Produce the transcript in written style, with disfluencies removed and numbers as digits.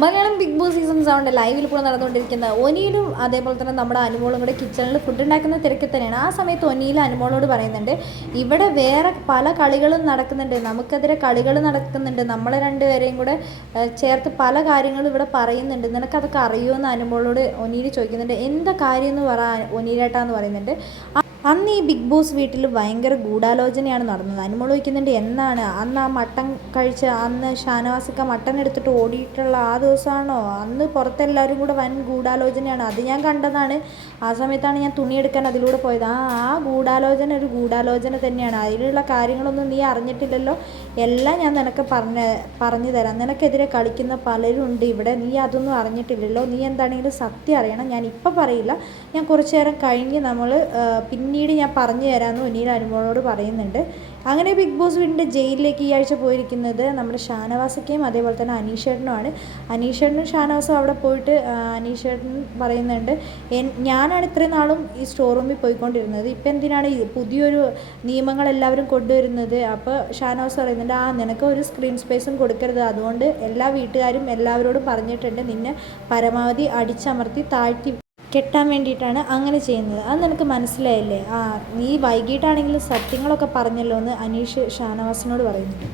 Malayalam big boss season 7 ലൈവിൽ ഇപ്പോൾ നടന്നുകൊണ്ടിരിക്കുന്ന ഒനിയിലും അതേപോലെ തന്നെ നമ്മുടെ അനുമോളും കൂടെ കിച്ചണിൽ ഫുഡ് ഉണ്ടാക്കുന്ന തിരക്കിൽ തന്നെയാണ്. ആ സമയത്ത് ഒനിയിൽ അനുമോളോട് പറയുന്നുണ്ട്, ഇവിടെ വേറെ പല കളികളും നടക്കുന്നുണ്ട്, നമുക്കെതിരെ കളികൾ നടക്കുന്നുണ്ട്, നമ്മളെ രണ്ടുപേരെയും കൂടെ ചേർത്ത് പല കാര്യങ്ങളും ഇവിടെ പറയുന്നുണ്ട്, നിനക്കതൊക്കെ അറിയുമെന്ന് അനുമോളോട് ഒനിയിൽ ചോദിക്കുന്നുണ്ട്. എന്താ കാര്യം എന്ന് പറ ഒനിയിലേട്ടാന്ന് പറയുന്നുണ്ട്. അന്ന് ഈ ബിഗ് ബോസ് വീട്ടിൽ ഭയങ്കര ഗൂഢാലോചനയാണ് നടന്നത്. അനുമോൾ ചോദിക്കുന്നുണ്ട്, എന്നാണ് അന്ന് ആ മട്ടൻ കഴിച്ച് അന്ന് ഷാനവാസിക്ക മട്ടൻ എടുത്തിട്ട് ഓടിയിട്ടുള്ള ആ ദിവസമാണോ? അന്ന് പുറത്തെല്ലാവരും കൂടെ വൻ ഗൂഢാലോചനയാണ്, അത് ഞാൻ കണ്ടതാണ്. ആ സമയത്താണ് ഞാൻ തുണിയെടുക്കാൻ അതിലൂടെ പോയത്. ആ ഗൂഢാലോചന ഒരു ഗൂഢാലോചന തന്നെയാണ്, അതിലുള്ള കാര്യങ്ങളൊന്നും നീ അറിഞ്ഞിട്ടില്ലല്ലോ, എല്ലാം ഞാൻ നിനക്ക് പറഞ്ഞു തരാം. നിനക്കെതിരെ കളിക്കുന്ന പലരും ഉണ്ട് ഇവിടെ, നീ അതൊന്നും അറിഞ്ഞിട്ടില്ലല്ലോ, നീ എന്താണെങ്കിലും സത്യം അറിയണം. ഞാൻ ഇപ്പം പറയില്ല, ഞാൻ കുറച്ചു നേരം കഴിഞ്ഞ് നമ്മൾ പിന്നീട് ഞാൻ പറഞ്ഞു തരാമെന്ന് ഒനിയിൽ അനുമോളോട് പറയുന്നുണ്ട്. അങ്ങനെ ബിഗ് ബോസ് വീടിൻ്റെ ജയിലിലേക്ക് ഈ ആഴ്ച പോയിരിക്കുന്നത് നമ്മുടെ ഷാനവാസക്കയും അതേപോലെ തന്നെ അനീഷേട്ടനുമാണ്. അനീഷേട്ടനും ഷാനവാസും അവിടെ പോയിട്ട് അനീഷേട്ടൻ പറയുന്നുണ്ട്, ഞാനാണ് ഇത്രയും നാളും ഈ സ്റ്റോർ റൂമിൽ പോയിക്കൊണ്ടിരുന്നത്, ഇപ്പം എന്തിനാണ് പുതിയൊരു നിയമങ്ങൾ എല്ലാവരും കൊണ്ടുവരുന്നത്? അപ്പോൾ ഷാനവാസ് പറയുന്നുണ്ട്, നിനക്ക് ഒരു സ്ക്രീൻ സ്പേസും കൊടുക്കരുത്, അതുകൊണ്ട് എല്ലാ വീട്ടുകാരും എല്ലാവരോടും പറഞ്ഞിട്ടുണ്ട്, നിന്നെ പരമാവധി അടിച്ചമർത്തി താഴ്ത്തി കെട്ടാൻ വേണ്ടിയിട്ടാണ് അങ്ങനെ ചെയ്യുന്നത്, അത് നിനക്ക് മനസ്സിലായില്ലേ? നീ വൈകിട്ടാണെങ്കിലും സത്യങ്ങളൊക്കെ പറഞ്ഞല്ലോ എന്ന് അനീഷ് ഷാനവാസിനോട് പറയുന്നുണ്ട്.